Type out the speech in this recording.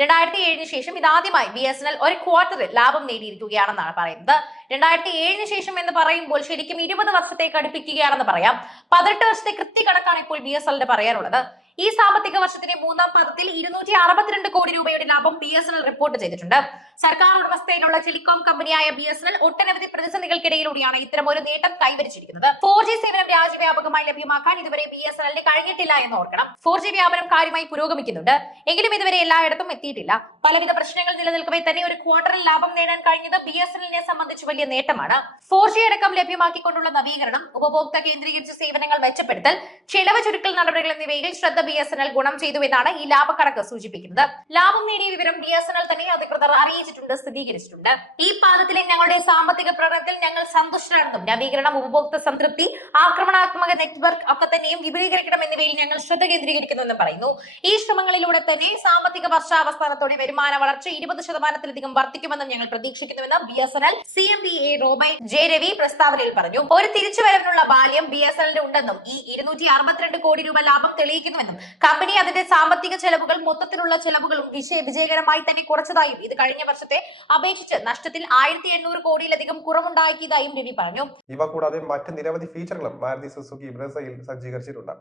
2007 ശേഷം ഇതാദ്യമായി BSNL ഒരു ക്വാർട്ടറിൽ ലാഭം നേടിയിരിക്കുകയാണെന്നാണ് പറയുന്നത്. 2007 ശേഷം എന്ന് പറയുമ്പോൾ ശരിക്കും 20 വർഷത്തേക്ക് അടുപ്പിക്കുകയാണെന്ന് പറയാം. 18 വർഷത്തെ കൃത്യകണക്കാണ് ഇപ്പോൾ BSNL പറയാനുള്ളത്. ഈ സാമ്പത്തിക വർഷത്തിന്റെ മൂന്നാം പാദത്തിൽ 262 കോടി രൂപയുടെ ലാഭം BSNL റിപ്പോർട്ട് ചെയ്തിട്ടുണ്ട്. സർക്കാർ ഉടമസ്ഥയിലുള്ള ടെലികോം കമ്പനിയായ BSNL ഒട്ടനവധി പ്രതിസന്ധികൾക്കിടയിലൂടെയാണ് ഇത്തരമൊരു നേട്ടം കൈവരിച്ചിരിക്കുന്നത്. 4G സേവനം രാജ്യവ്യാപകമായി ലഭ്യമാക്കാൻ ഇതുവരെ BSNL കഴിഞ്ഞിട്ടില്ല എന്ന് ഓർക്കണം. 4G വ്യാപനം കാര്യമായി പുരോഗമിക്കുന്നുണ്ട്, എങ്കിലും ഇതുവരെ എല്ലായിടത്തും എത്തിയിട്ടില്ല. പലവിധ പ്രശ്നങ്ങൾ നിലനിൽക്കവേ തന്നെ ഒരു ക്വാർട്ടറിൽ ലാഭം നേടാൻ കഴിഞ്ഞത് BSNLനെ സംബന്ധിച്ച് വലിയ നേട്ടമാണ്. 4G അടക്കം ലഭ്യമാക്കിക്കൊണ്ടുള്ള നവീകരണം, ഉപഭോക്തൃ കേന്ദ്രീകരിച്ച സേവനങ്ങൾ മെച്ചപ്പെടുത്തൽ, ചെലവ് ചുരുക്കൽ നടപടികൾ എന്നിവയിൽ ശ്രദ്ധ BSNL ഗുണം ചെയ്തു എന്നാണ് ഈ ലാഭക്കണക്ക് സൂചിപ്പിക്കുന്നത്. ലാഭം നേടിയ വിവരം BSNL തന്നെ അധികൃതർ അറിയിച്ചിട്ടുണ്ട്, സ്ഥിരീകരിച്ചിട്ടുണ്ട്. ഈ പാദത്തിലെ ഞങ്ങളുടെ സാമ്പത്തിക പ്രകടനത്തിൽ ഞങ്ങൾ സന്തുഷ്ടരാണെന്നും നവീകരണം, ഉപഭോക്തൃ സംതൃപ്തി, ആക്രമണാത്മക നെറ്റ്വർക്ക് ഒക്കെ തന്നെയും വിപുലീകരിക്കണം എന്നിവയിൽ ഞങ്ങൾ ശ്രദ്ധ കേന്ദ്രീകരിക്കുന്നുവെന്നും പറയുന്നു. ഈ ശ്രമങ്ങളിലൂടെ തന്നെ സാമ്പത്തിക വർഷാവസാനത്തോടെ വരുമാന വളർച്ച 20% വർദ്ധിക്കുമെന്നും ഞങ്ങൾ പ്രതീക്ഷിക്കുന്നുവെന്ന് BSNL CMDA Robert J Ravi പ്രസ്താവനയിൽ പറഞ്ഞു. ഒരു തിരിച്ചുവരവിനുള്ള ബാല്യം BSNL ഉണ്ടെന്നും ഈ 262 കോടി രൂപ ലാഭം തെളിയിക്കുന്നുവെന്നും കമ്പനി അതിന്റെ സാമ്പത്തിക ചെലവുകൾ മൊത്തത്തിലുള്ള ചെലവുകളും വിജയകരമായി തന്നെ കുറച്ചതായും ഇത് കഴിഞ്ഞ വർഷത്തെ അപേക്ഷിച്ച് നഷ്ടത്തിൽ 1800 കോടിയിലധികം കുറവുണ്ടാക്കിയതായും രവി പറഞ്ഞു. ഇവ കൂടാതെ മറ്റ് നിരവധി ഫീച്ചറുകളും മാരുതി സുസുക്കി ബ്രസയിൽ സജ്ജീകരിച്ചിട്ടുണ്ട്.